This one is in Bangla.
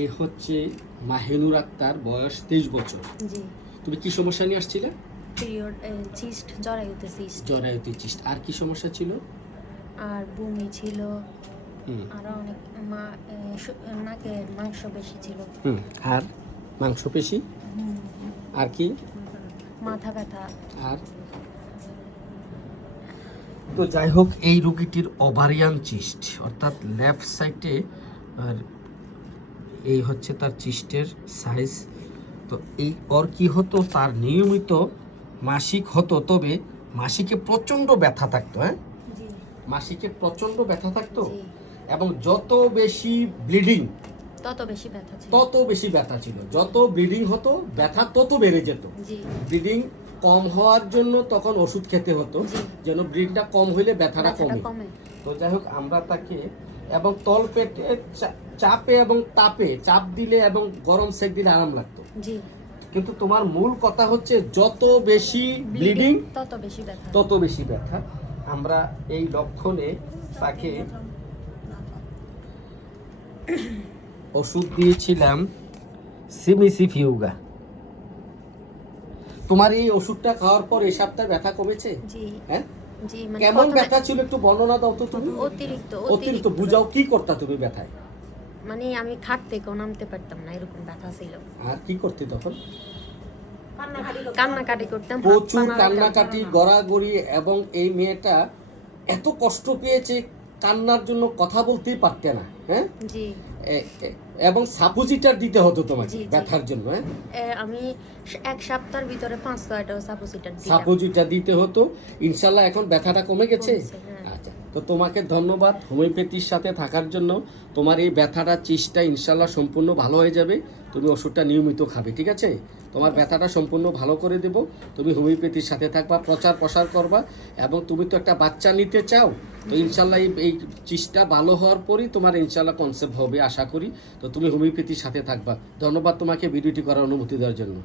এ হচ্ছে মাহিনুর আক্তার, বয়স 23 বছর। জি। তুমি কি সমস্যা নিয়ে আসছিলে? পিরিয়ড সিস্ট, জরায়ুতে সিস্ট। জরায়ুতে সিস্ট। আর কি সমস্যা ছিল? আর বমি ছিল। হুম। আর অনেক নাকে মাংস বেশি ছিল। আর মাংসপেশি? আর কি? মাথা ব্যথা। আর তো যাই হোক, এই রোগীটির ওভারিয়ান সিস্ট, অর্থাৎ লেফট সাইডে, আর এই হচ্ছে তার সিস্টের সাইজ। তো এই ওর কি হতো, তার নিয়মিত মাসিক হতো, তবে মাসিকে প্রচণ্ড ব্যথা থাকতো। হ্যাঁ, জি। মাসিকে প্রচণ্ড ব্যথা থাকতো জি। এবং যত বেশি ব্লিডিং তত বেশি ব্যথা ছিল। তত বেশি ব্যথা ছিল। যত ব্লিডিং হতো ব্যথা তত বেড়ে যেত। জি। ব্লিডিং কম হওয়ার জন্য তখন ওষুধ খেতে হতো, জি। যেন ব্লিডিংটা কম হইলে ব্যথাটা কমে। তো যাই হোক, আমরা তাকে এবং তল পেটে চাপে এবং তাপে চাপ দিলে এবং গরম সেক দিলে আরাম লাগতো। জি। কিন্তু তোমার মূল কথা হচ্ছে যত বেশি ব্লিডিং তত বেশি ব্যথা। তত বেশি ব্যথা। আমরা এই লক্ষণে তাকে ওষুধ দিয়েছিলাম সিমিসিফিউগা। তোমার এই ওষুধটা খাওয়ার পর এই সপ্তাহে ব্যথা কমেছে? জি। হ্যাঁ, জি। মানে কেমন ব্যথা ছিল একটু বর্ণনা দাও তো তুমি। অতিরিক্ত বুঝাও, কি করতা তুমি ব্যথায়? মানে আমি খাট থেকেও নামতে পারতাম না, এরকম ব্যথা ছিল। আর কি করতে তখন? কান্নাকাটি করতাম, প্রচুর কান্নাকাটি, গড়াগড়ি। এবং এই মেয়েটা এত কষ্ট পেয়েছে, কান্নার জন্য কথা বলতেই পারতে না। হ্যাঁ, জি। এবং সাপোজিটার দিতে হতো তোমাকে জি, জি। ব্যথার জন্য। হ্যাঁ, আমি এক সপ্তাহের ভিতরে 5-6টা সাপোজিটার দিতাম। সাপোজিটার দিতে হতো। ইনশাল্লাহ এখন ব্যথাটা কমে গেছে। হ্যাঁ। আচ্ছা, তো তোমাকে ধন্যবাদ হোমিওপ্যাথির সাথে থাকার জন্য। তোমার এই ব্যথাটা চিস্টটা ইনশাল্লাহ সম্পূর্ণ ভালো হয়ে যাবে। তুমি ওষুধটা নিয়মিত খাবে, ঠিক আছে? তোমার ব্যথাটা সম্পূর্ণ ভালো করে দেব। তুমি হোমিওপ্যাথির সাথে থাকবা, প্রচার প্রসার করবা। এবং তুমি তো একটা বাচ্চা নিতে চাও, তো ইনশাল্লাহ এই চিস্টটা ভালো হওয়ার পরই তোমার ইনশাল্লাহ কনসেপ্ট হবে, আশা করি। তো তুমি হোমিওপ্যাথির সাথে থাকবা। ধন্যবাদ তোমাকে ভিডিওটি করার অনুমতি দেওয়ার জন্য।